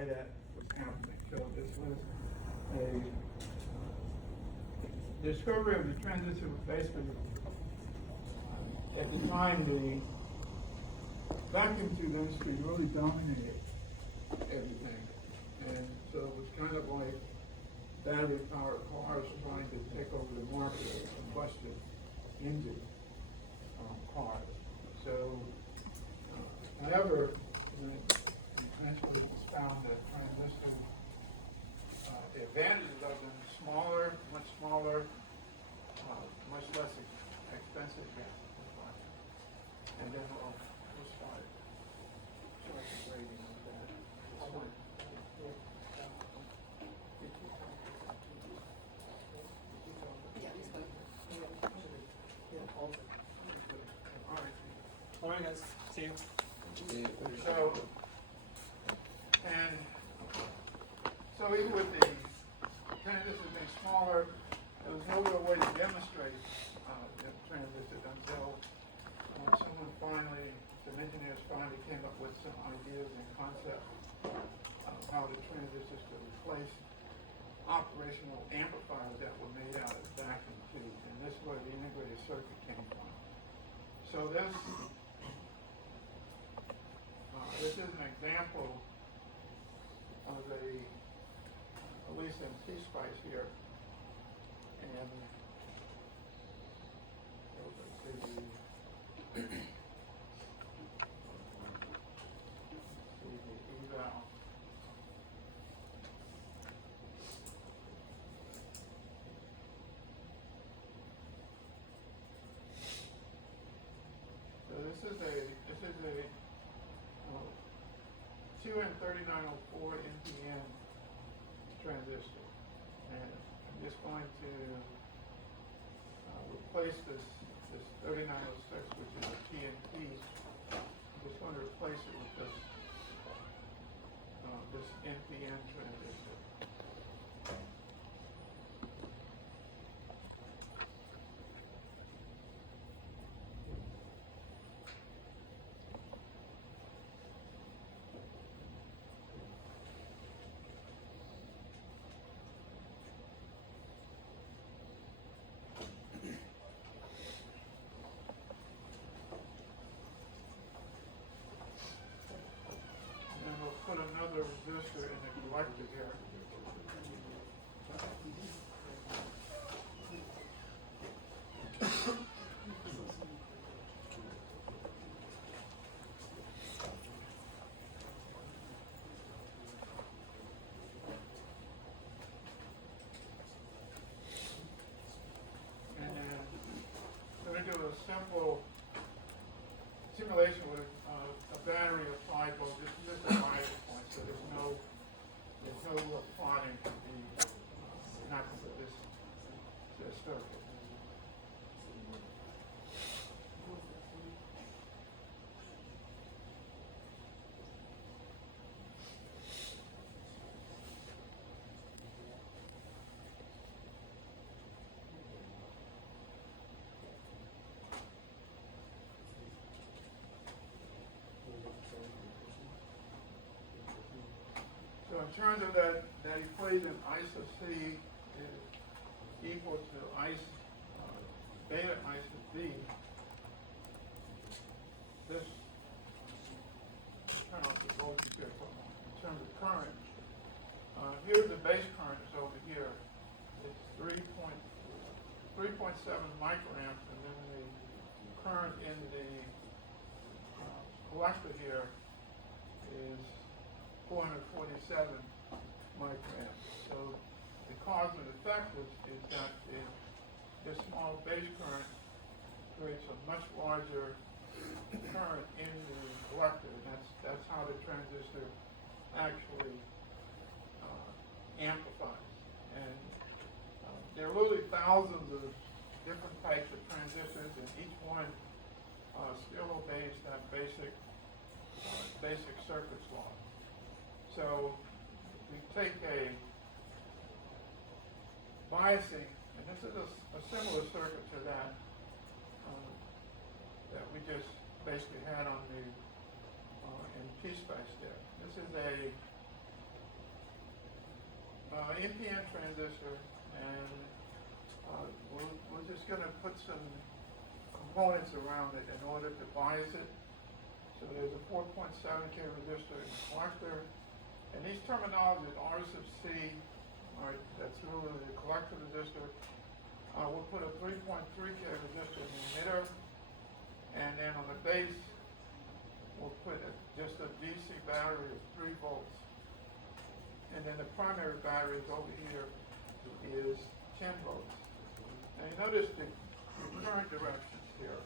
why that was happening. So this was a discovery of the transistor was basically, at the time, the vacuum tube industry really dominated everything. And so it was kind of like battery powered cars trying to take over the market of combustion engine cars. So, however, when eventually it's found that transistors, the advantages of them are smaller, much smaller, much less expensive gas. And then we'll start grading of that. All right, guys. See you. So, and so even with the transistors being smaller, there was no real way to demonstrate the transistors until someone finally, some engineers finally came up with some ideas and concepts of how the transistors could replace operational amplifiers that were made out of vacuum tubes. And this is where the integrated circuit came from. So this is an example of at least in T-Spice here. And the eval. So this is a 2N3904 NPN transistor, and I'm just going to replace this 3906, which is a PNP. I'm just going to replace it with this NPN transistor. Put another resistor in the collector here. And then I'm going to do a simple simulation with a battery of 5 volts. This is a bias point, so there's no plotting to be not for this circuit. So in terms of that equation, iso C is equal to beta iso B. This, turn off the voltage here for a moment. In terms of current, here's the base current is over here. It's 3.7 microamps, and then the current in the collector here is 447 microamps. So the cause and effect is that this small base current creates a much larger current in the collector. That's how the transistor actually amplifies. And there are literally thousands of different types of transistors, and each one still obeys that basic circuit's law. So we take a biasing, and this is a similar circuit to that that we just basically had on the in T-Spice there. This is a NPN transistor, and we're just going to put some components around it in order to bias it. So there's a 4.7K resistor in the collector, and these terminologies, R sub C, all right, that's really the collector resistor. We'll put a 3.3K resistor in the emitter, and then on the base, we'll put just a DC battery of 3 volts. And then the primary battery is over here is 10 volts. And you notice the current directions here.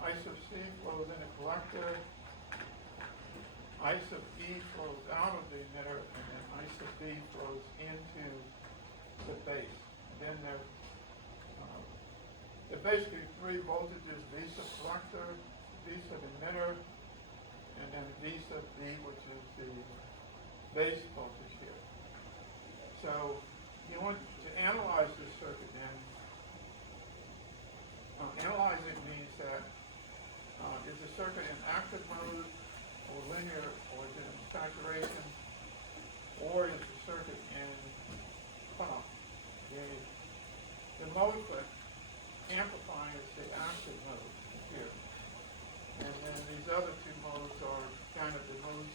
I sub C flows in the collector, I sub E flows out of the emitter, and then I sub D flows into the base. And then there are basically 3 voltages, V sub collector, V sub emitter, and then V sub D, which is the base voltage here. So you want to analyze this circuit then. Analyzing means that is the circuit in active mode or linear, or is it in saturation, or is the circuit in cutoff? The mode that amplifies the active mode here. And then these other 2 modes are kind of the modes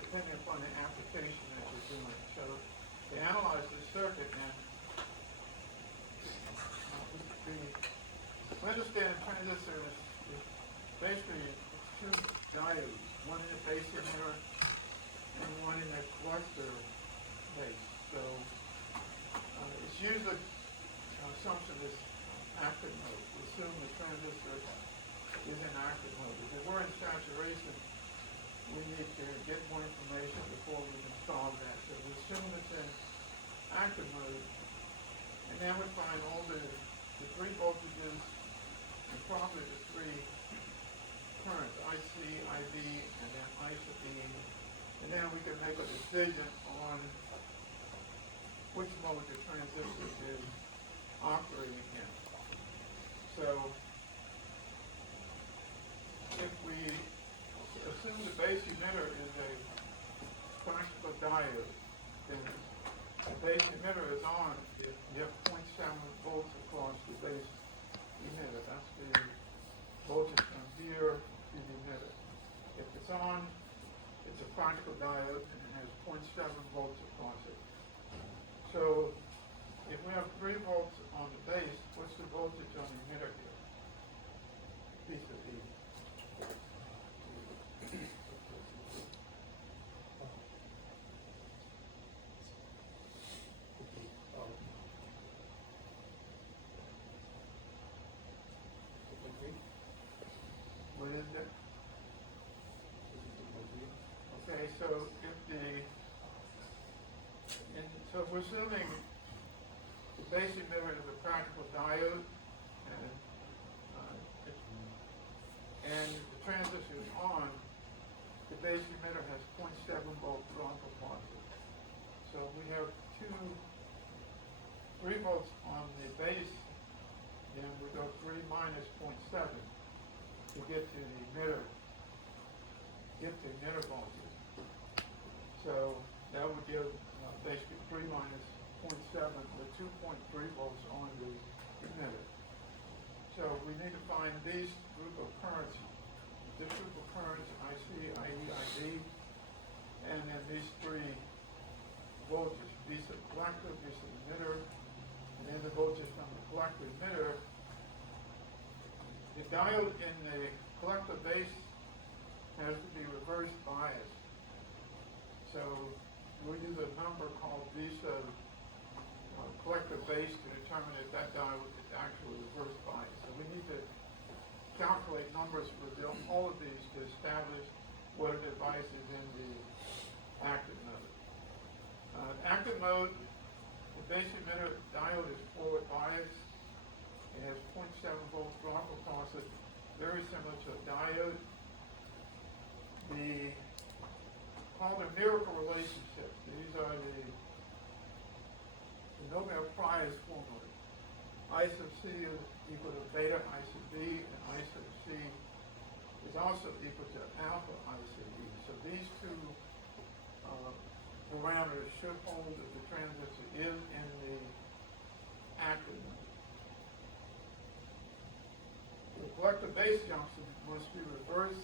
depending upon the application that you're doing. So to analyze this circuit, and we understand transistor is basically 2 diodes, one in the base emitter and one in the collector base. So it's usually assumption is active mode. We assume the transistor is in active mode. If we're in saturation, we need to get more information before we can solve that. So we assume it's in active mode, and then we find all the 3 voltages and probably the 3 currents, IC, IB, and then I sub E, and then we can make a decision on which mode the transistor is operating in. So if we assume the base emitter is a practical diode, then the base emitter is on. You have 0.7 volts across the base emitter. That's the voltage from here to the emitter. If it's on, it's a practical diode and it has 0.7 volts across it. So if we have 3 volts on the base, what's the voltage on the emitter here? P sub E. What is it? Okay, so so we're assuming the base emitter is a practical diode, and the transistor is on, the base emitter has 0.7 volt drawn per positive. So we have 3 volts on the base, then we go 3 minus 0.7 to get to the emitter, voltage. So that would give basically 3 minus 0.7 with 2.3 volts on the emitter. So we need to find these group of currents, this group of currents, IC, IE, IB, and then these 3 voltages, V sub collector, V sub emitter, and then the voltage from the collector emitter. The diode in the collector base has to be reverse biased. So we'll use a number called V sub collector base to determine if that diode is actually reverse biased. So we need to calculate numbers for all of these to establish what a device is in the active mode. Active mode, the base emitter diode is forward biased. It has 0.7 volts drop across it, very similar to a diode. Called a miracle relationship. These are the Nobel Prize formula. I sub C is equal to beta I sub B, and I sub C is also equal to alpha I sub B. So these 2 parameters should hold if the transistor is in the active mode. The collector base junction must be reverse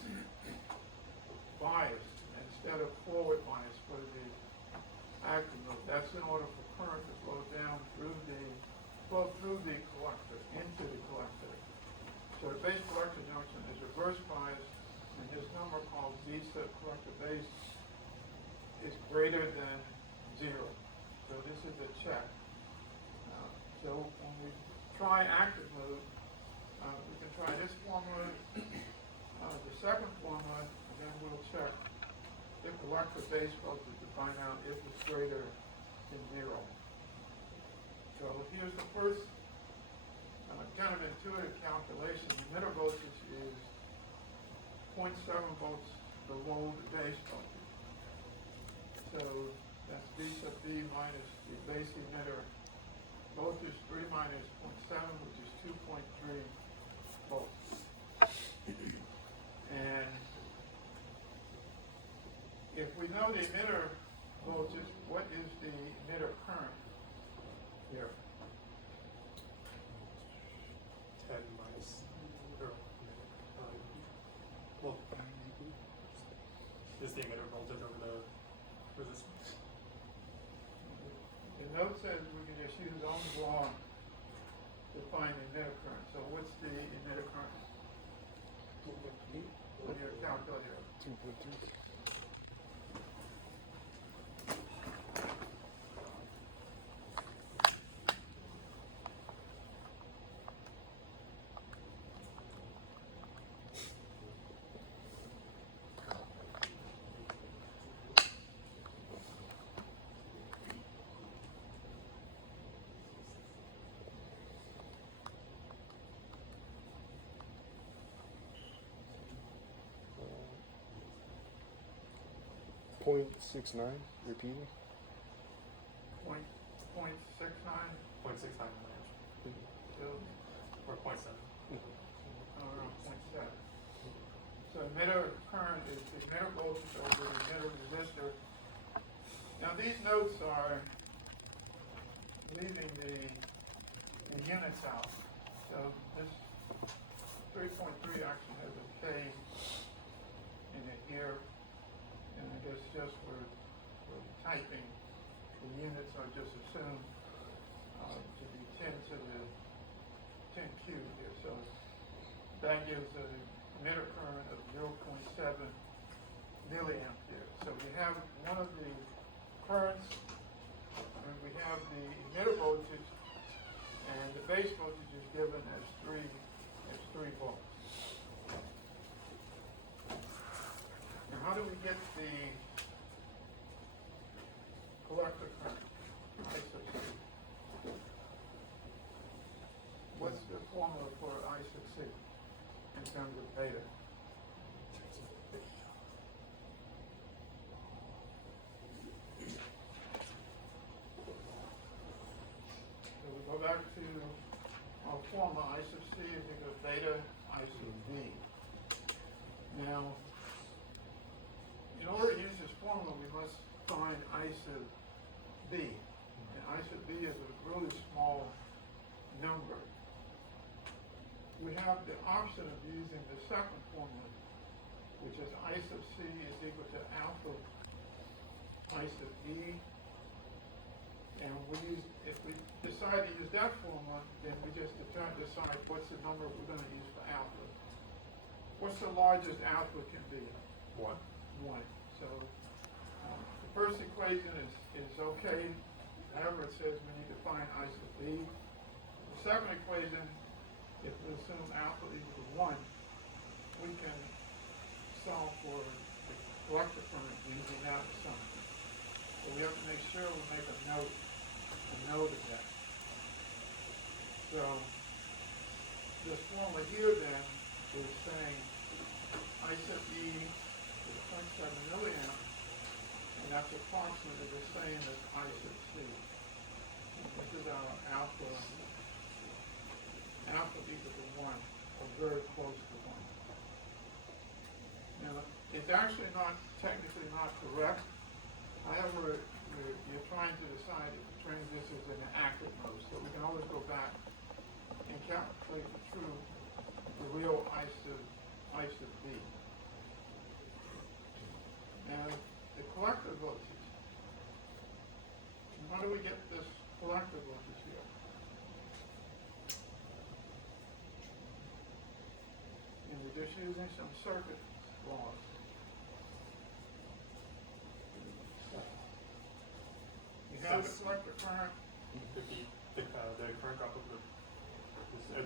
biased instead of forward biased for the active mode. That's in order for current to flow through the collector, into the collector. So the base collector junction is reverse biased, and this number called V sub collector base is greater than 0. So this is a check. So when we try active mode, we can try this formula, the second formula, and then we'll check the collector base voltage to find out if it's greater than 0. So here's the first kind of intuitive calculation. The emitter voltage is 0.7 volts below the base voltage. So that's V sub B minus the base emitter voltage 3 minus 0.7, which is 2.3 volts. And if we know the emitter voltage, what is the emitter current here? 10 minus, or, well, is the emitter voltage over the resistance? The note says we can just use Ohm's law to find the emitter current. So what's the emitter current? 2.3 on your calculator. 2.3. .69, repeating. Point 0.69 0.69 to or 0.7. around 0.7. So emitter current is the emitter voltage over the emitter resistor. Now these notes are leaving the units out. So this 3.3 actually has a K in it here. And I guess just for typing, the units are just assumed to be 10 to the 10 cubed here. So that gives an emitter current of 0.7 milliampere. So we have one of the currents, and we have the emitter voltage, and the base voltage is given as 3 volts. Now, how do we get the collector current, I sub C? What's the formula for I sub C in terms of beta? So we go back to our formula, I sub C is equal to beta I sub V. Now, in order to use this formula, we must find I sub B. And I sub B is a really small number. We have the option of using the second formula, which is I sub C is equal to alpha I sub E. And if we decide to use that formula, then we just decide what's the number we're going to use for alpha. What's the largest alpha can be? 1. 1. So the first equation is okay. However, it says we need to find I sub B. The second equation, if we assume alpha equals 1, we can solve for the collector current using that assumption. So we have to make sure we make a note of that. So this formula here then is saying I sub E is 0.7 milliamp, and that's approximately the same as I sub C. And this is our alpha equal to 1, or very close to 1. Now, it's actually technically not correct. However, trying to decide if the transistor is in the active mode, so we can always go back and calculate the real I sub B. Now, the collector voltage. How do we get this collector voltage here? And we're just using some circuit laws. You have the collector current. The current drop of the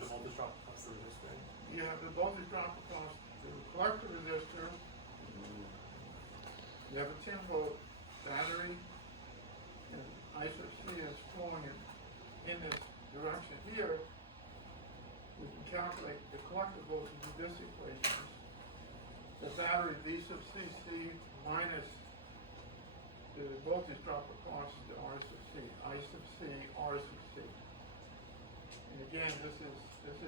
voltage drop across the resistor. You have the voltage drop across the collector resistor. You have a 10-volt battery, and I sub C is flowing in this direction here. We can calculate the collector voltage of this equation. The battery V sub C minus the voltage drop across the R sub C, I sub C, R sub C. And again, this is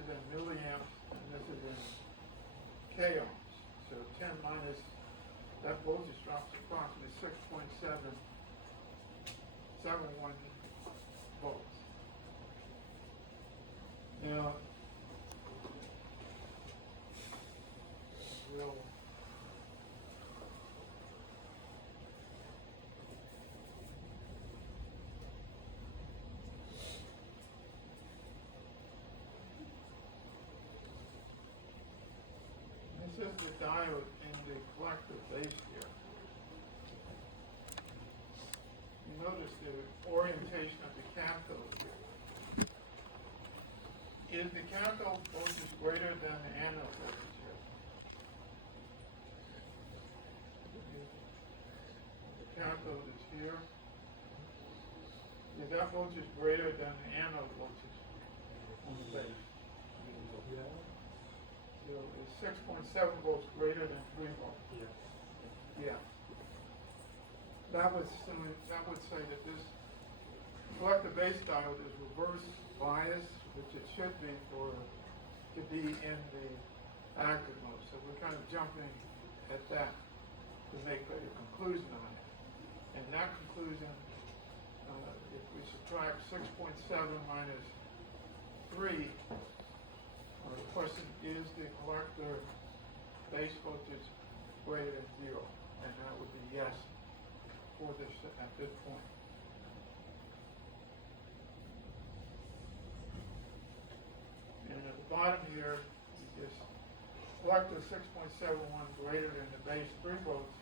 in milliamps, and this is in K ohms. So 10 minus that voltage drops approximately 6.771 volts. Now, we'll this is the diode in the collector base here. You notice the orientation of the cathode here. Is the cathode voltage greater than the anode voltage here? The cathode is here. Is that voltage greater than the anode voltage on the base? So is 6.7 volts greater than 3 volts? Yeah. That would say that this collector base diode is reverse bias, which it should be to be in the active mode. So we're kind of jumping at that to make a conclusion on it. And that conclusion, if we subtract 6.7 minus 3, the question is the collector base voltage greater than 0? And that would be yes for this at this point. And at the bottom here, you just collector 6.71 greater than the base 3 volts.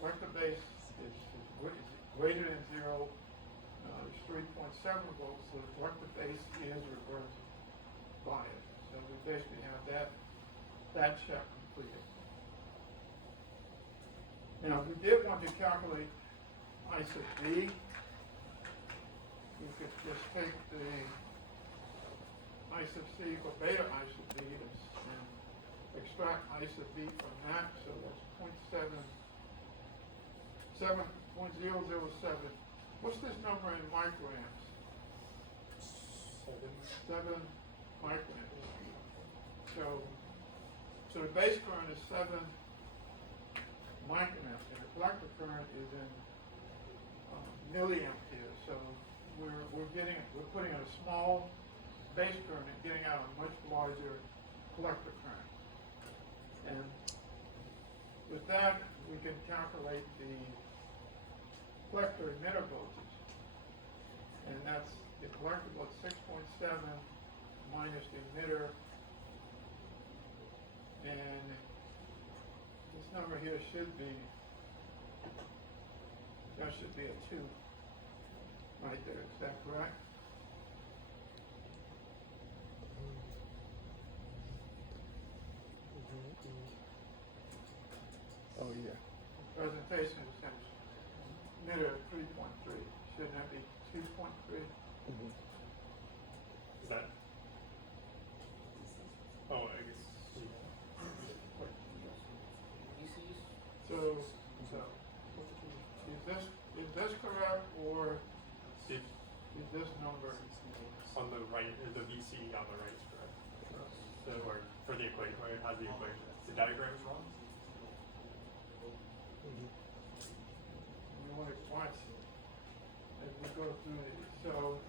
Collector base is greater than 0. It's 3.7 volts, so the collector base is reverse bias. So we basically have that check completed. Now, if we did want to calculate I sub B, we could just take the I sub C for beta I sub B and extract I sub B from that. So that's 7.007. What's this number in microamps? 7 microamps. So the base current is 7 microamps, and the collector current is in milliampere. So we're putting in a small base current and getting out a much larger collector current. And with that, we can calculate the collector emitter voltage, and that's the collector voltage 6.7 minus the emitter. And this number here should be a 2 right there. Is that correct? Oh yeah. Presentation is emitter 3.3. Shouldn't that be 2.3? Mm-hmm. Is that? Oh, I guess. So is this correct, or If is this number? on the right, the VC on the right is correct. So, or for the equation, or it has the equation. The diagram is wrong. You want to watch go through these. So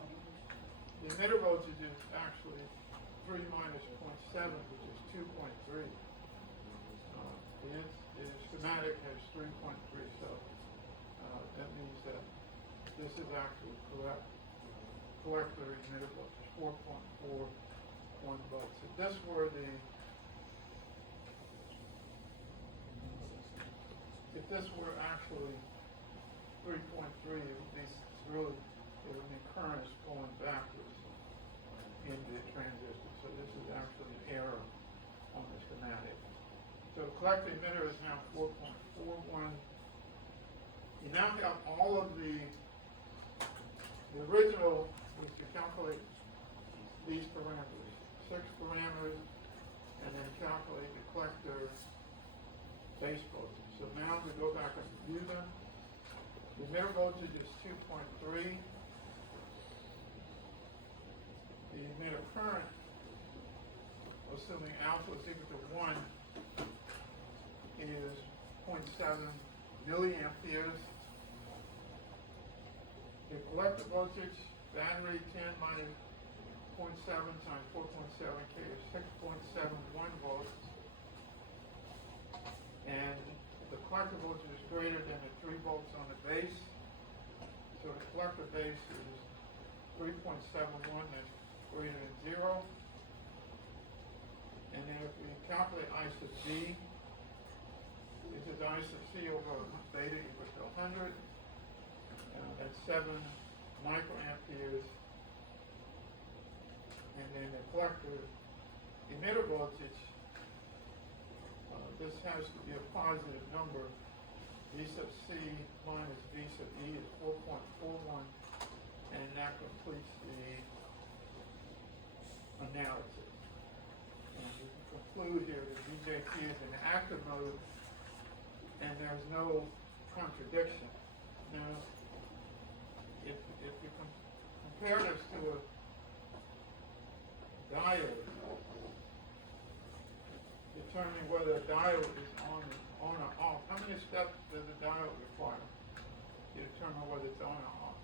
the emitter voltage is actually 3 minus 0.7, which is 2.3. The schematic has 3.3, so that means that this is actually correct. Collector emitter voltage 4.41 volts. If this were actually 3.3, it would be currents going backwards in the transistor. So this is actually an error on the schematic. So collector emitter is now 4.41. You now have all of the original was to calculate these parameters, 6 parameters, and then calculate the collector base voltage. So now we go back and review them. The emitter voltage is 2.3. The emitter current, assuming alpha is equal to 1, is 0.7 milliamperes. The collector voltage, battery 10 minus 0.7 times 4.7 K is 6.71 volts. And the collector voltage is greater than the 3 volts on the base. So the collector base is 3.71, that's greater than 0. And then if we calculate I sub B, this is I sub C over beta equals to 100. That's 7 microamperes. And then the collector emitter voltage, this has to be a positive number. V sub C minus V sub E is 4.41, and that completes the analysis. And we can conclude here that BJT is in active mode, and there's no contradiction. Now, if you compare this to a diode, determining whether a diode is on or off. How many steps does a diode require to determine whether it's on or off?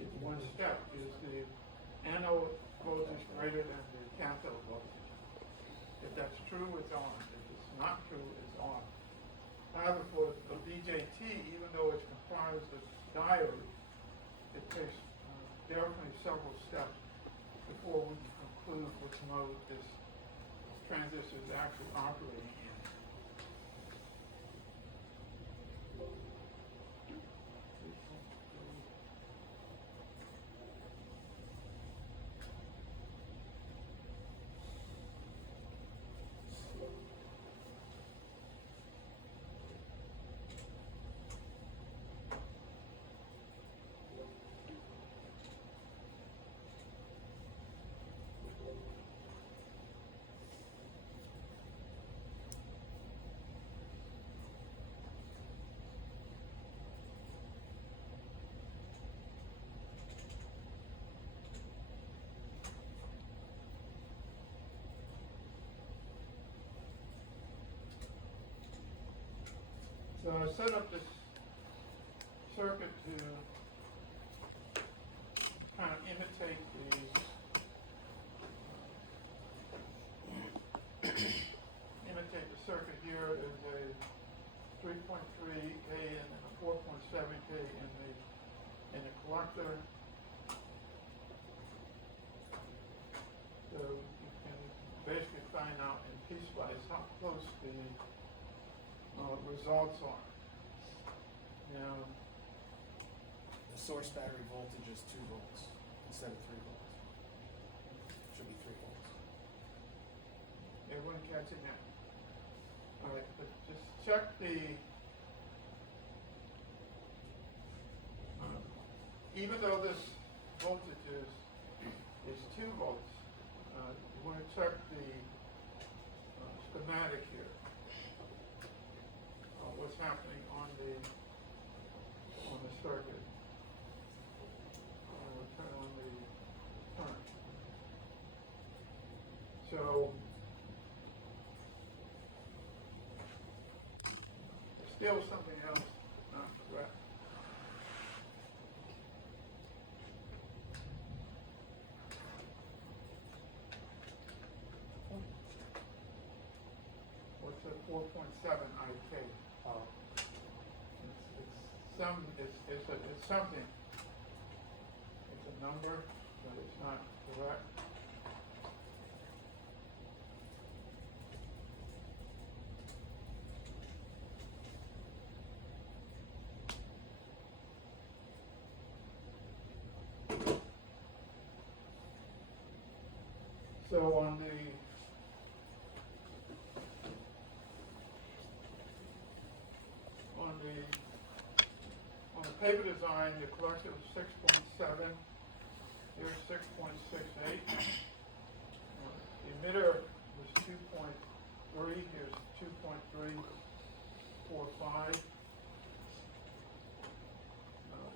It's one step. Is the anode voltage greater than the cathode voltage? If that's true, it's on. If it's not true, it's off. However, for the BJT, even though it's comprised of diodes, it takes definitely several steps before we can conclude which mode this transistor is actually operating in. So I set up this circuit to kind of imitate the circuit here. There's a 3.3 K and a 4.7 K in the collector. So you can basically find out in piecewise how close the results are. Now, the source battery voltage is 2 volts instead of 3 volts. Should be 3 volts. everyone catching that? All right, but just check the, even though this voltage is 2 volts, you want to check the schematic here. What's happening on the circuit. We'll turn on the current. So still something else not correct. What's the 4.7 IK? Oh, It's something. It's a number, but it's not correct. So on the paper design, the collector was 6.7. Here's 6.68. The emitter was 2.3. Here's 2.345.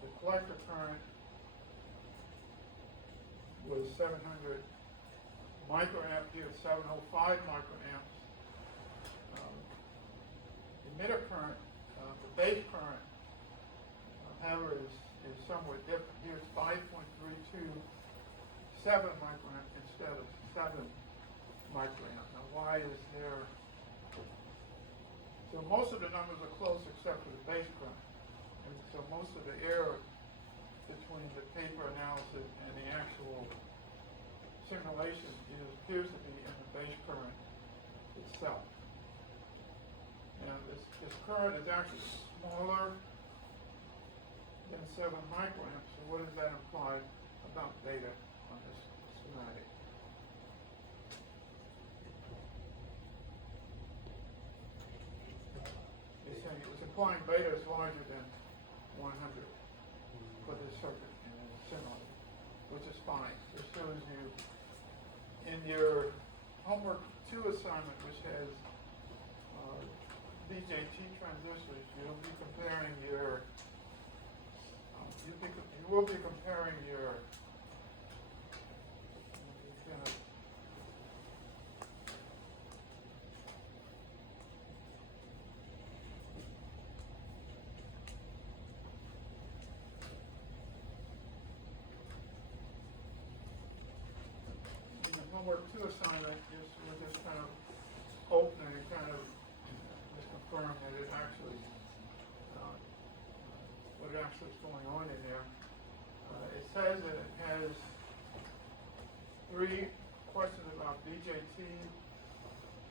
The collector current was 700 microamp. Here's 705 microamps. Emitter current, the base current, however, is somewhat different. Here's 5.327 microamp instead of 7 microamp. Now, why is there? So most of the numbers are close except for the base current, and so most of the error between the paper analysis and the actual simulation appears to be in the base current itself. And this current is actually smaller than 7 microamps. So what does that imply about beta on this schematic? It's saying it was implying beta is larger than 100 for this circuit and similar, which is fine. This shows you in your homework 2 assignment, which has BJT transistors, you'll be comparing your you will be comparing your in the homework 2 assignment, we're just kind of opening and kind of just confirm that it actually what actually is going on in there. It says that it has 3 questions about BJT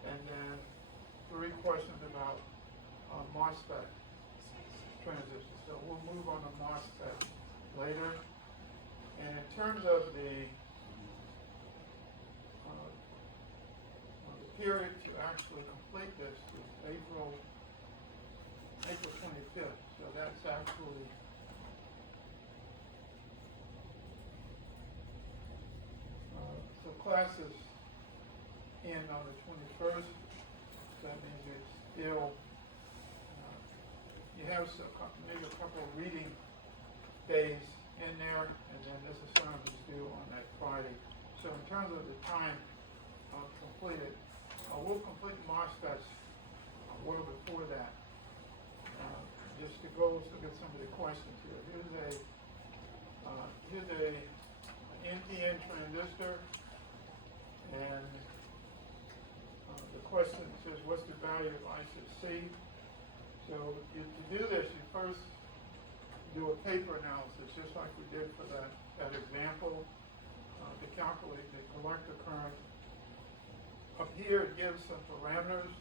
and then 3 questions about MOSFET transistors. So we'll move on to MOSFET later. And in terms of the period to actually complete this is April 25th. So that's actually so class is in on the 21st. So that means it's still you have maybe a couple of reading days in there, and then this assignment is due on that Friday. So in terms of the time completed, we'll complete MOSFETs a little before that. Just to go look at some of the questions here. Here's a NPN transistor, and the question says, what's the value of ISO C? So to do this, you first do a paper analysis, just like we did for that example, to calculate the collector current. Up here, it gives some parameters.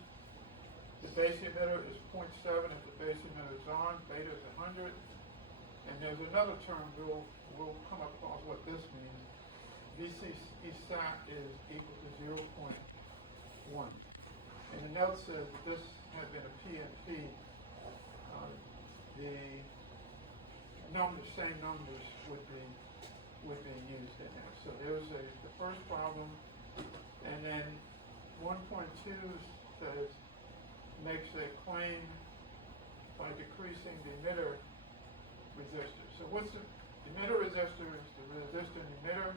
The base emitter is 0.7 if the base emitter is on, beta is 100. And there's another term, we'll come across what this means. VCE sat is equal to 0.1. And the note says that this had been a PNP. The same numbers would be used in there. So there's the first problem. And then 1.2 says, makes a claim by decreasing the emitter resistor. So what's the emitter resistor? Is the resistor in the emitter.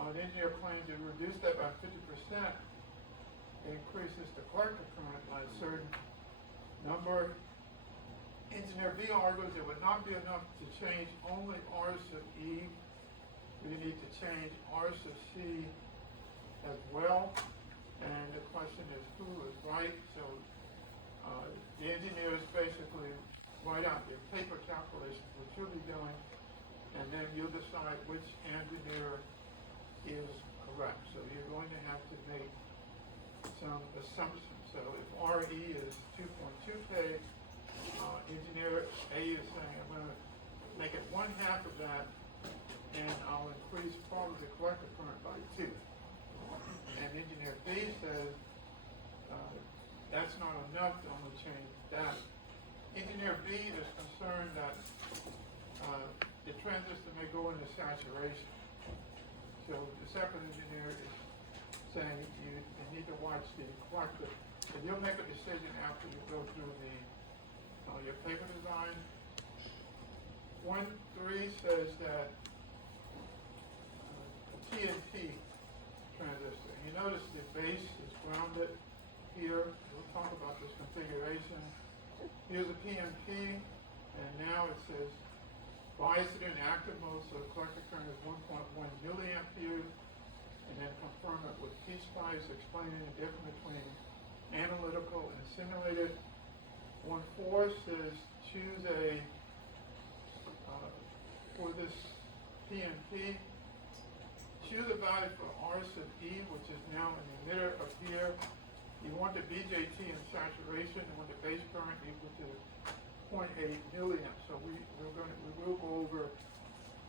An engineer claims to reduce that by 50%. It increases the collector current by a certain number. Engineer B argues it would not be enough to change only R sub E. We need to change R sub C as well. And the question is who is right. So the engineers basically write out their paper calculations, which you'll be doing, and then you'll decide which engineer is correct. So you're going to have to make some assumptions. So if RE is 2.2K, engineer A is saying I'm going to make it 1/2 of that, and I'll increase probably the collector current by 2. And engineer B says that's not enough to only change that. Engineer B is concerned that the transistor may go into saturation. So the second engineer is saying you need to watch the collector. And you'll make a decision after you go through your paper design. 1.3 says that TNT transistor. You notice the base is grounded here. We'll talk about this configuration. Here's a PNP, and now it says bias it in active mode, so the collector current is 1.1 milliamperes, and then confirm it with P-Spice, explaining the difference between analytical and simulated. 1.4 says choose a, for this PNP, choose a value for R sub E, which is now an emitter up here. You want the BJT in saturation, and want the base current equal to 0.8 milliamps. So we will go over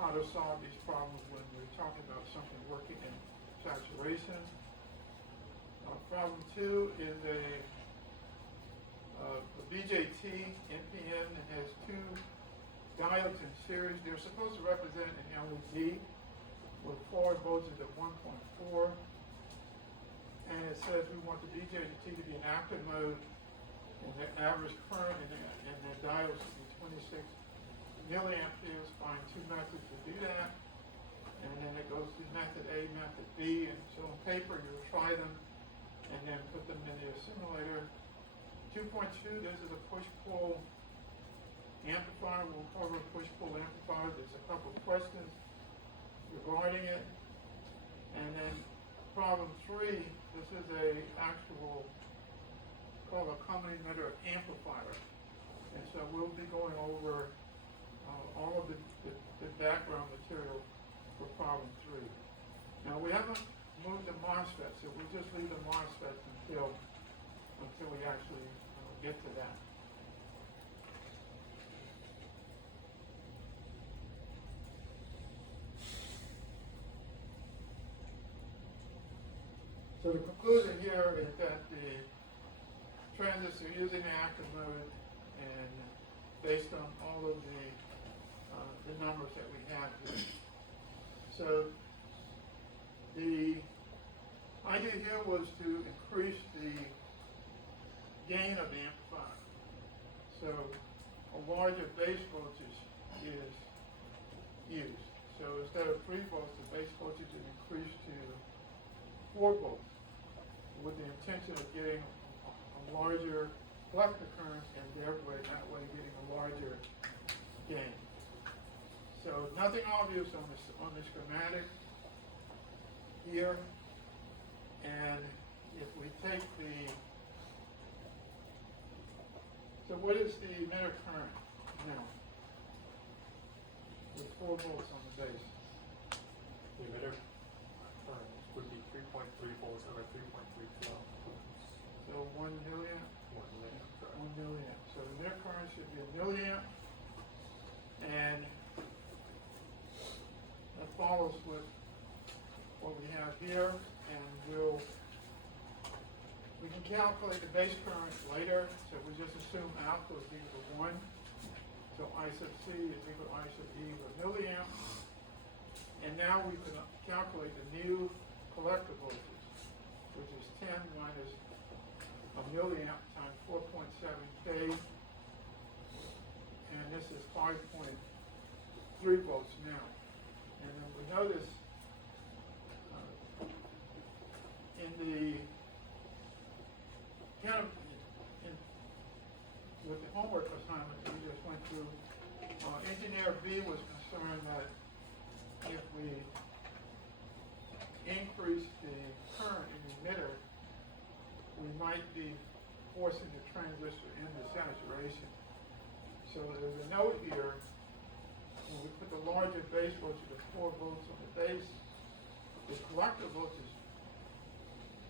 how to solve these problems when we're talking about something working in saturation. Problem 2 is a BJT NPN that has 2 diodes in series. They're supposed to represent an LED with forward voltage of 1.4. And it says we want the BJT to be in active mode, and the average current in the diodes to be 26 milliamperes. Find 2 methods to do that. And then it goes to method A, method B, and so on paper you'll try them and then put them in your simulator. 2.2, this is a push-pull amplifier. We'll cover push-pull amplifier. There's a couple of questions regarding it. And then problem 3, this is a actual, called a common emitter amplifier. And so we'll be going over all of the background material for problem 3. Now we haven't moved the MOSFET, so we'll just leave the MOSFET until we actually get to that. So the conclusion here is that the transistor is in active mode, and based on all of the numbers that we have here. So the idea here was to increase the gain of the amplifier. So a larger base voltage is used. So instead of 3 volts, the base voltage is increased to 4 volts, with the intention of getting a larger collector current, and therefore that way getting a larger gain. So nothing obvious on the schematic here. And if we take so what is the emitter current now? With 4 volts on the base. The emitter current would be 3.3 volts over 3.3 kilo. So 1 milliamp? 1 milliamp, correct. 1 milliamp. So the emitter current should be 1 milliamp. And that follows with what we have here, and we can calculate the base current later, so we just assume alpha is equal to 1. So I sub C is equal to I sub E with milliamp. And now we can calculate the new collector voltage, which is 10 minus a milliamp times 4.7K. And this is 5.3 volts now. And then we notice in with the homework assignment that we just went through, engineer B was concerned that if we increase the current in the emitter, we might be forcing the transistor into saturation. So there's a note here, when we put the larger base voltage of 4 volts on the base, the collector voltage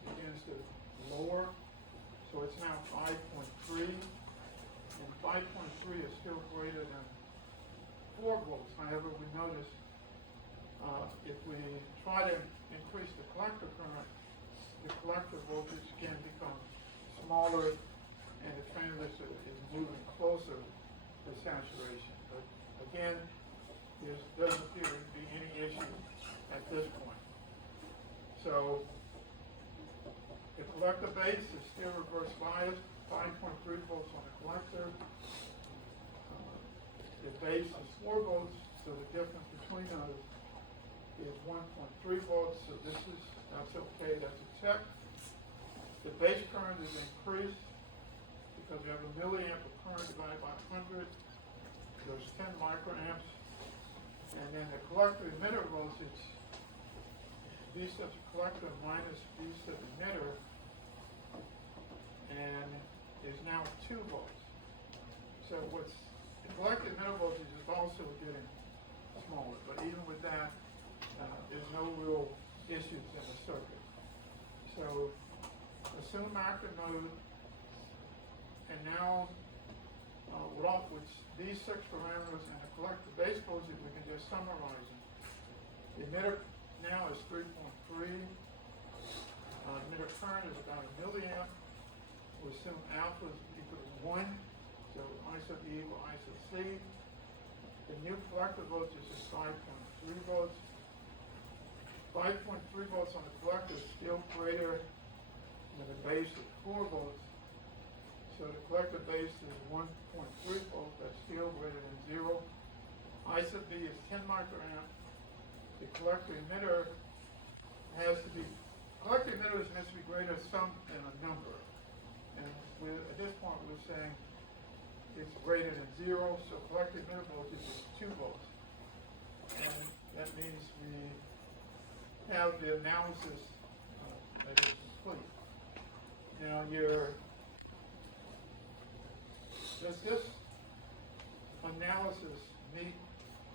begins to lower, so it's now 5.3, and 5.3 is still greater than 4 volts. However, we notice if we try to increase the collector current, the collector voltage can become smaller and the transistor is moving closer to saturation. But again, there doesn't appear to be any issue at this point. So the collector base is still reverse biased, 5.3 volts on the collector. The base is 4 volts, so the difference between those is 1.3 volts, so that's okay, that's a check. The base current is increased because we have a milliamp of current divided by 100. There's 10 microamps. And then the collector emitter voltage, V sub collector minus V sub emitter, and is now 2 volts. So the collector emitter voltage is also getting smaller, but even with that, there's no real issues in the circuit. So assume macro node, and now with these 6 parameters and the collector base voltage, we can just summarize them. The emitter now is 3.3. Emitter current is about 1 milliamp. We assume alpha is equal to 1, so I sub E equal I sub C. The new collector voltage is 5.3 volts. 5.3 volts on the collector is still greater than the base of 4 volts. So the collector base is 1.3 volts, that's still greater than 0. I sub B is 10 microamp. The collector emitter has to be greater some than a number. And at this point we're saying it's greater than 0, so collector emitter voltage is 2 volts. And that means we have the analysis that is complete. Now does this analysis meet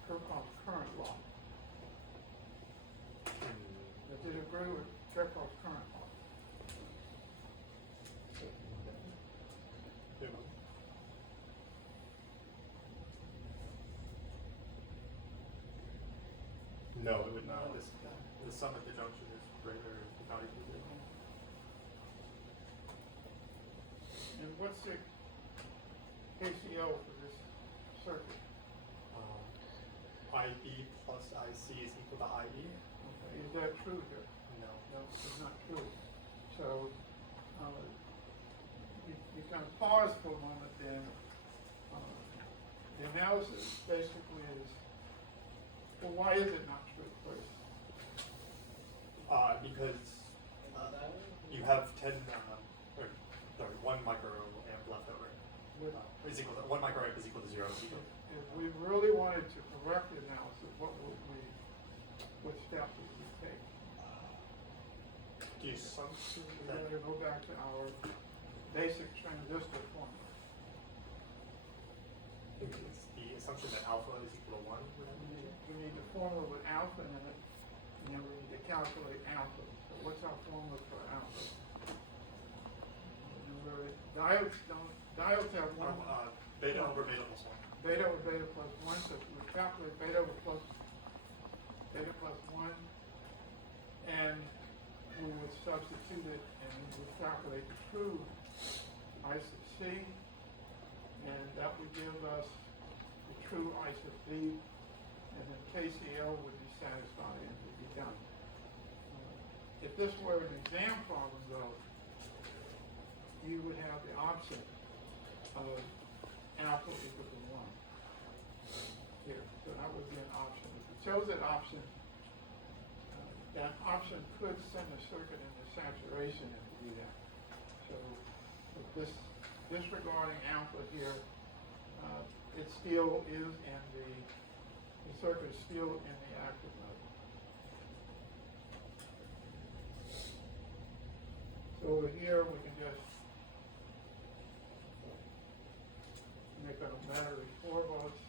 Kirchhoff's current law? Does it agree with Kirchhoff's current law? No, it would not. The sum at the junction is greater, not equal to 0. And what's the KCL for this circuit? IB plus IC is equal to IE? Okay, is that true here? No. No, it's not true. So you kind of pause for a moment then. The analysis basically is, well, why is it not true, please? Because you have 1 microamp left over. Is equal to 1 microamp is equal to 0. If we really wanted to correct the analysis, what steps would we take? Do you We're going to go back to our basic transistor formula. It's the assumption that alpha is equal to 1? We need the formula with alpha in it, and then we need to calculate alpha. So what's our formula for alpha? Remember, diodes have one. Beta over beta plus 1. Beta over beta plus 1, so we calculate beta over beta plus 1, and we would substitute it, and we would calculate the true I sub C, and that would give us the true I sub B, and then KCL would be satisfied and would be done. If this were an exam problem, though, you would have the option of alpha equal to 1 here. So that would be an option. If you chose that option could send the circuit into saturation if you do that. So if this disregarding alpha here, it still is in the circuit is still in the active mode. So over here, we can just make our battery 4 volts.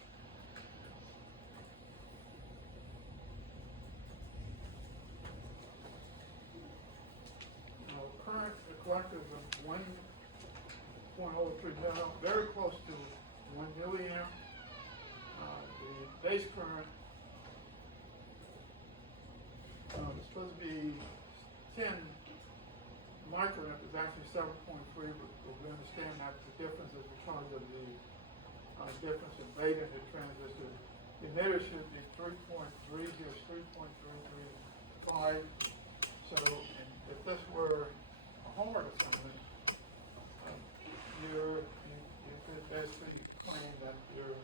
Now, current, the collectors of 1.03 mil, very close to 1 milliamp. The base current is supposed to be 10 microamp, is actually 7.3, but we understand that the difference is because of the difference in beta in the transistor. The emitter should be 3.3, here's 3.335. So, and if this were a homework assignment, you could basically claim that your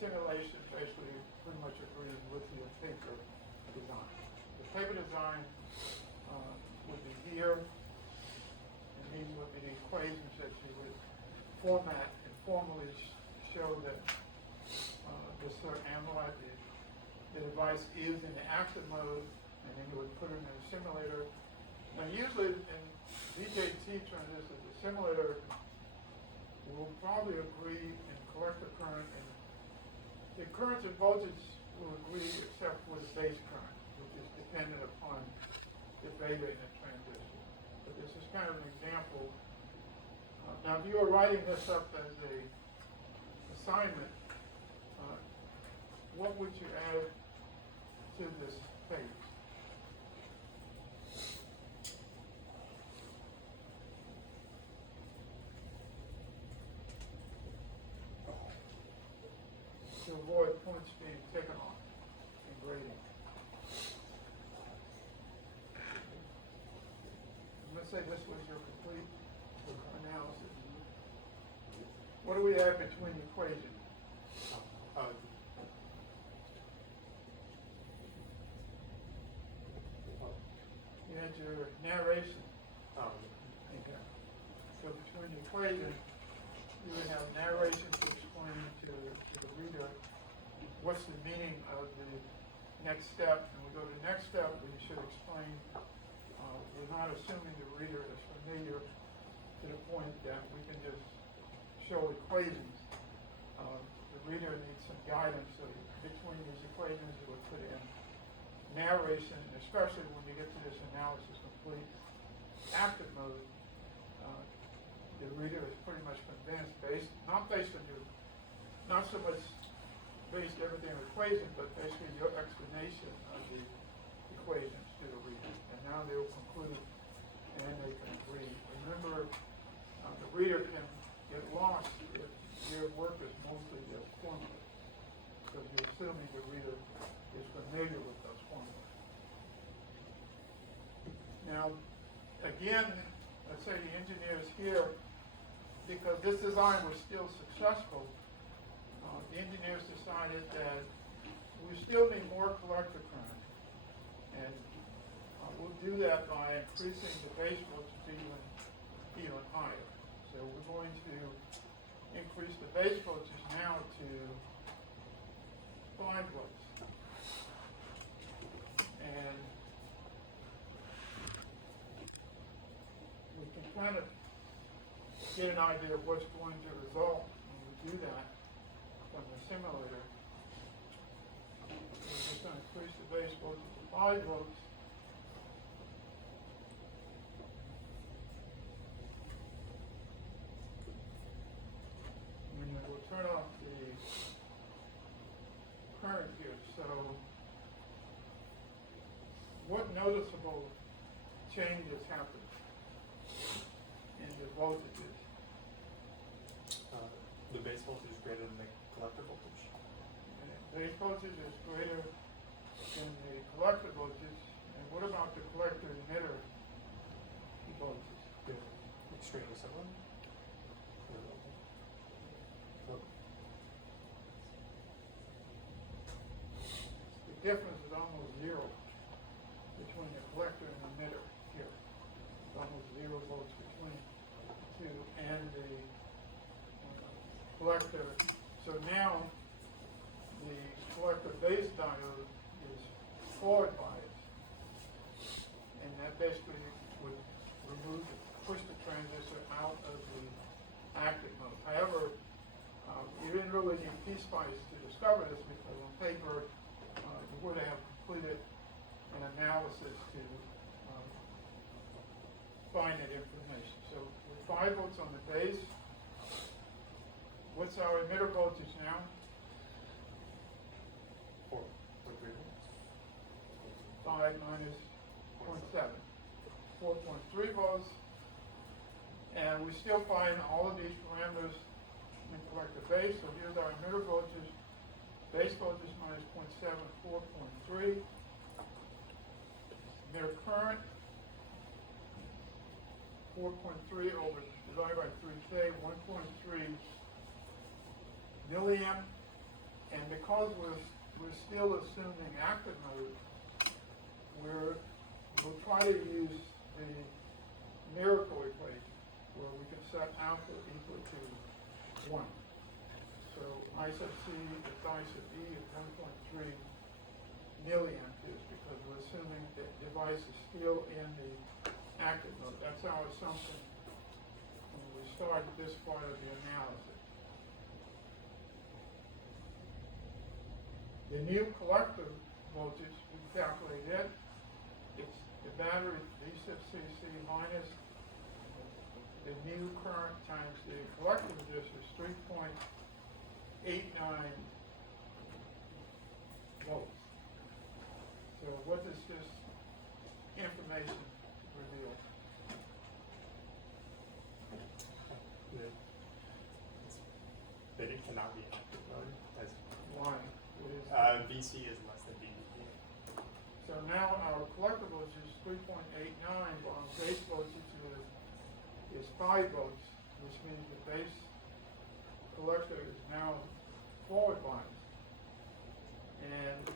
simulation basically pretty much agrees with your paper design. The paper design would be here, and these would be the equations that you would format and formally show that this analyte, the device is in the active mode, and then you would put it in a simulator. Now usually in BJT transistors, the simulator will probably agree in collector current, and the currents and voltage will agree except for the base current, which is dependent upon the beta in the transistor. But this is kind of an example. Now if you were writing this up as a assignment, what would you add to this page? To avoid points being taken off in grading. Let's say this was your complete analysis. What do we have between equations? You had your narration. Okay. So between the equations, you would have narration to explain to the reader what's the meaning of the next step. And we go to the next step, we should explain, we're not assuming the reader is familiar to the point that we can just show equations. The reader needs some guidance, so between these equations you would put in narration, especially when you get to this analysis complete active mode. The reader is pretty much convinced, not so much based everything on equation, but basically your explanation of the equations to the reader. And now they will conclude and they can agree. Remember, the reader can get lost if their work is mostly just formulas, because you're assuming the reader is familiar with those formulas. Now, again, let's say the engineers here, because this design was still successful, the engineers decided that we still need more collector current. And we'll do that by increasing the base voltage even higher. So we're going to increase the base voltage now to 5 volts. And we can kind of get an idea of what's going to result when we do that from the simulator. We're just going to increase the base voltage to 5 volts. And then we'll turn off the current here. So what noticeable changes happen in the voltages? The base voltage is greater than the collector voltage. And the base voltage is greater than the collector voltage. And what about the collector emitter voltage? Yeah. Extremely similar. The difference is almost 0 between the collector and the emitter here. It's almost 0 volts between the and the collector. So now the collector base diode is forward biased, and that basically would push the transistor out of the active mode. However, you didn't really need PSpice to discover this because on paper you would have completed an analysis to find that information. So with 5 volts on the base, what's our emitter voltage now? 4.3 5 minus 0.7, 4.3 volts. And we still find all of these parameters in collector base. So here's our emitter voltage. Base voltage minus 0.7, 4.3. Emitter current, 4.3 over divided by 3K, 1.3 milliamp. And because we're still assuming active mode, we'll try to use the miracle equation where we can set alpha equal to 1. So I sub C is I sub E is 1.3 milliamperes because we're assuming that the device is still in the active mode. That's our assumption when we start this part of the analysis. The new collector voltage, we calculate it. It's the battery V sub CC minus the new current times the collector resistance is 3.89 volts. So what does this information reveal? That it cannot be active mode as Why? What is VC is less than VDP. So now our collector voltage is 3.89, while our base voltage is 5 volts, which means the base collector is now forward biased. And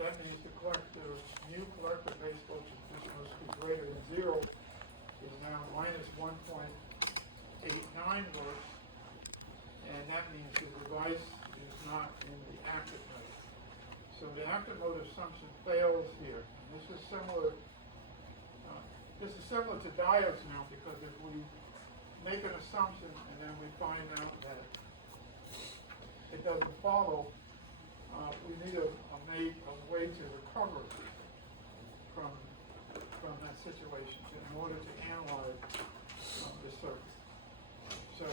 that means the new collector base voltage, which must be greater than 0, is now minus 1.89 volts. And that means the device is not in the active mode. So the active mode assumption fails here. And this is similar to diodes now, because if we make an assumption and then we find out that it doesn't follow, we need a way to recover from that situation in order to analyze the circuit. So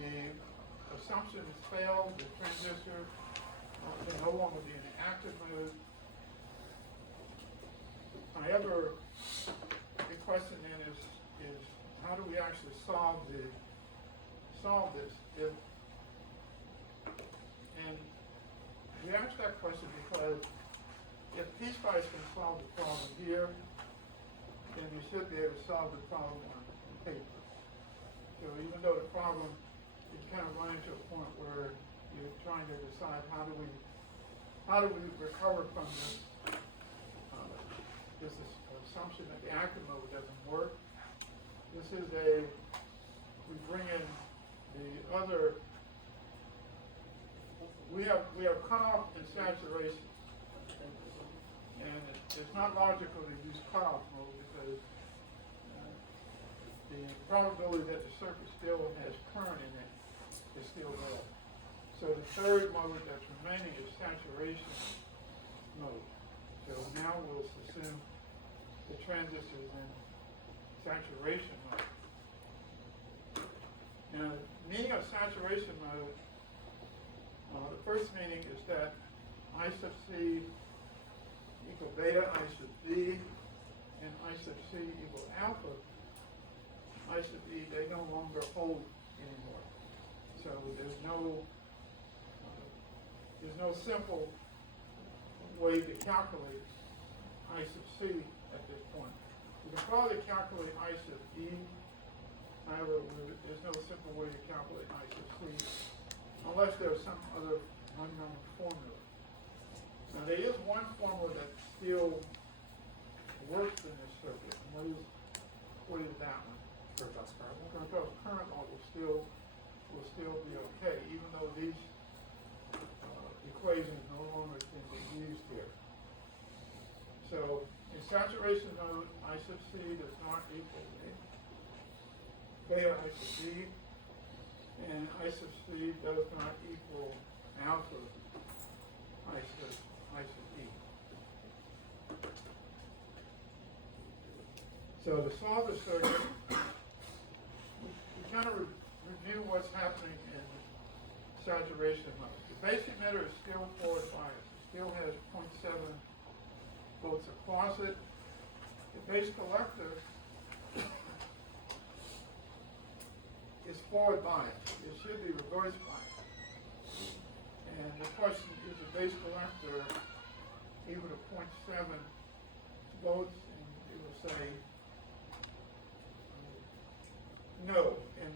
the assumption has failed. The transistor can no longer be in the active mode. However, the question then is how do we actually solve this? And we ask that question because if PSpice can solve the problem here, then you should be able to solve the problem on paper. So even though the problem, you kind of run into a point where you're trying to decide how do we recover from this assumption that the active mode doesn't work. This is we bring in the other, we have cutoff and saturation. And it's not logical to use cutoff mode because the probability that the circuit still has current in it is still there. So the third mode that's remaining is saturation mode. So now we'll assume the transistor is in saturation mode. Now, the meaning of saturation mode, the first meaning is that I sub C equal beta I sub B and I sub C equal alpha. I sub E, they no longer hold anymore. So there's no simple way to calculate I sub C at this point. You can probably calculate I sub E. However, there's no simple way to calculate I sub C unless there's some other unknown formula. Now there is one formula that still works in this circuit, and put in that one. For bus currently? Because current law will still be okay, even though these equations no longer can be used here. So in saturation mode, I sub C does not equal beta I sub B, and I sub C does not equal alpha I sub E. So to solve the circuit, we kind of review what's happening in saturation mode. The base emitter is still forward biased. It still has 0.7 volts across it. The base collector is forward biased. It should be reverse biased. And the question is the base collector equal to 0.7 volts, and it will say no, and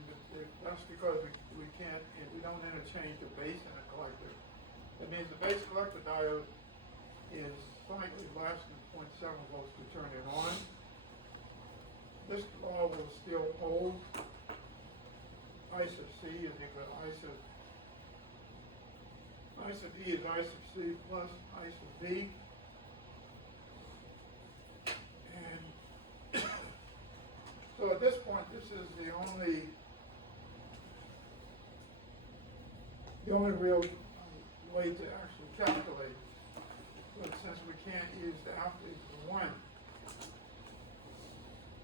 that's because we can't, we don't interchange the base and the collector. That means the base collector diode is slightly less than 0.7 volts to turn it on. This law will still hold. I sub C is equal to I sub E is I sub C plus I sub B. And so at this point, this is the only real way to actually calculate. But since we can't use the alpha equal 1,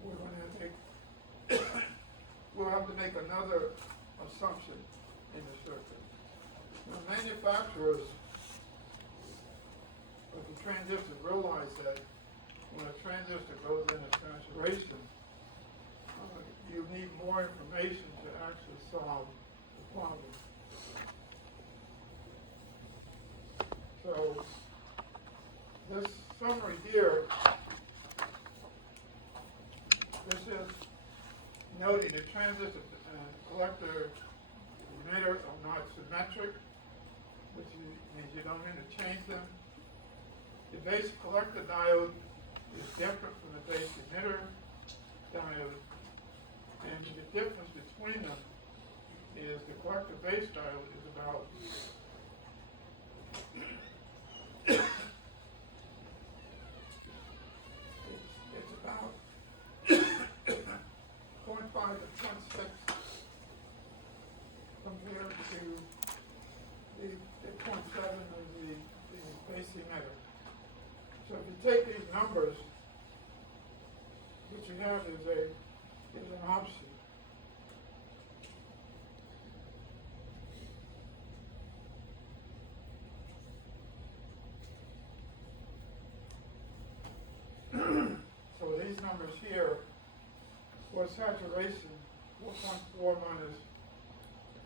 we're going to make, we'll have to make another assumption in the circuit. Now, manufacturers of the transistor realize that when a transistor goes into saturation, you need more information to actually solve the problem. So this summary here, this is noting the transistor collector emitter are not symmetric, which means you don't interchange them. The base collector diode is different from the base emitter diode, and the difference between them is the collector base diode is about it's about 0.5 to 0.6 compared to the 0.7 of the base emitter. So if you take these numbers, what you have is an option. So these numbers here, for saturation, 4.4 minus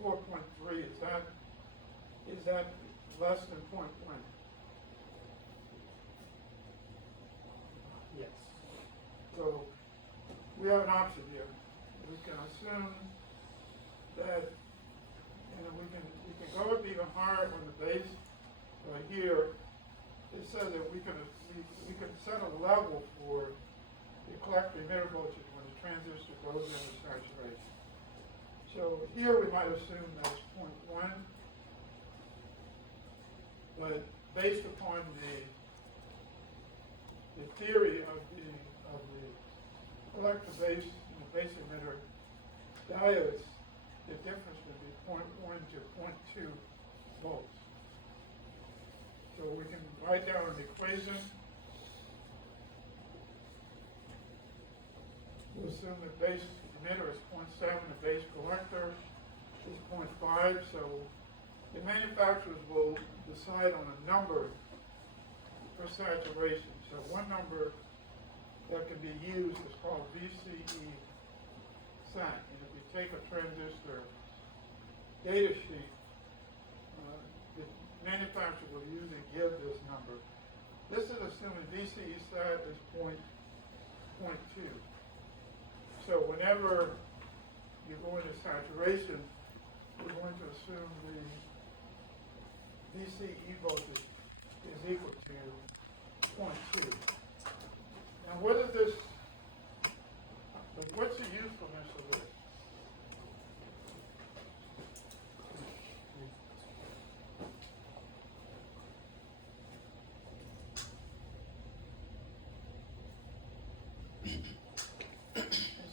4.3, is that less than 0.1? Yes. So we have an option here. We can assume that, we can go up even higher on the base. Right here, it says that we can set a level for the collector emitter voltage when the transistor goes into saturation. So here we might assume that it's 0.1, but based upon the theory of the collector base and the base emitter diodes, the difference would be 0.1 to 0.2 volts. So we can write down an equation. We'll assume the base emitter is 0.7, the base collector is 0.5, so the manufacturers will decide on a number for saturation. So one number that can be used is called VCE sat. And if you take a transistor data sheet, the manufacturer will usually give this number. This is assuming VCE sat is 0.2. So whenever you go into saturation, we're going to assume the VCE voltage is equal to 0.2. Now, whether this, what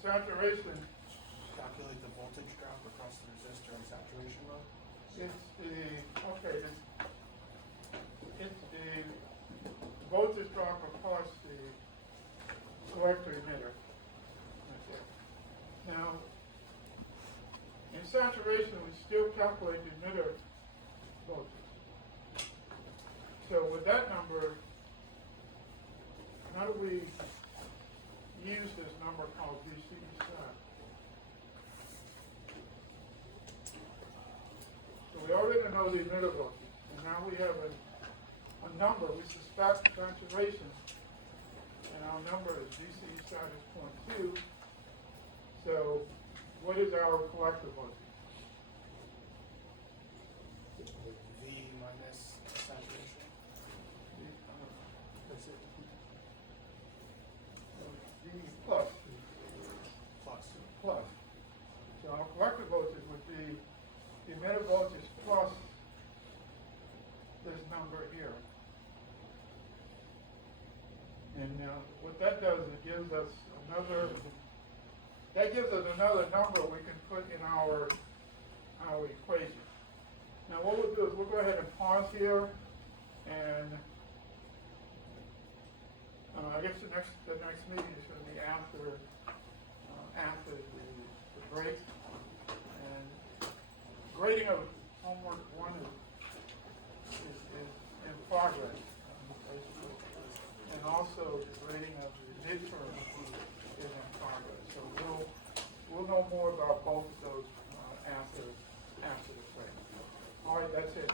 saturation, Calculate the voltage drop across the resistor and saturation mode. it's the voltage drop across the collector emitter. Okay. Now, in saturation, we still calculate the emitter voltage. So with that number, how do we use this number called VC sat? So we already know the emitter voltage, and now we have a number. We suspect saturation, and our number is VC sat is 0.2. So what is our collector voltage? V minus saturation. V plus. Plus. Plus. So our collector voltage would be the emitter voltage plus this number here. And what that does, it gives us another number we can put in our equation. Now what we'll do is we'll go ahead and pause here, and I guess the next meeting is going to be after the break. And grading of homework 1 is in progress, basically. And also the grading of the midterm is in progress. So we'll know more about both of those after the break. All right, that's it.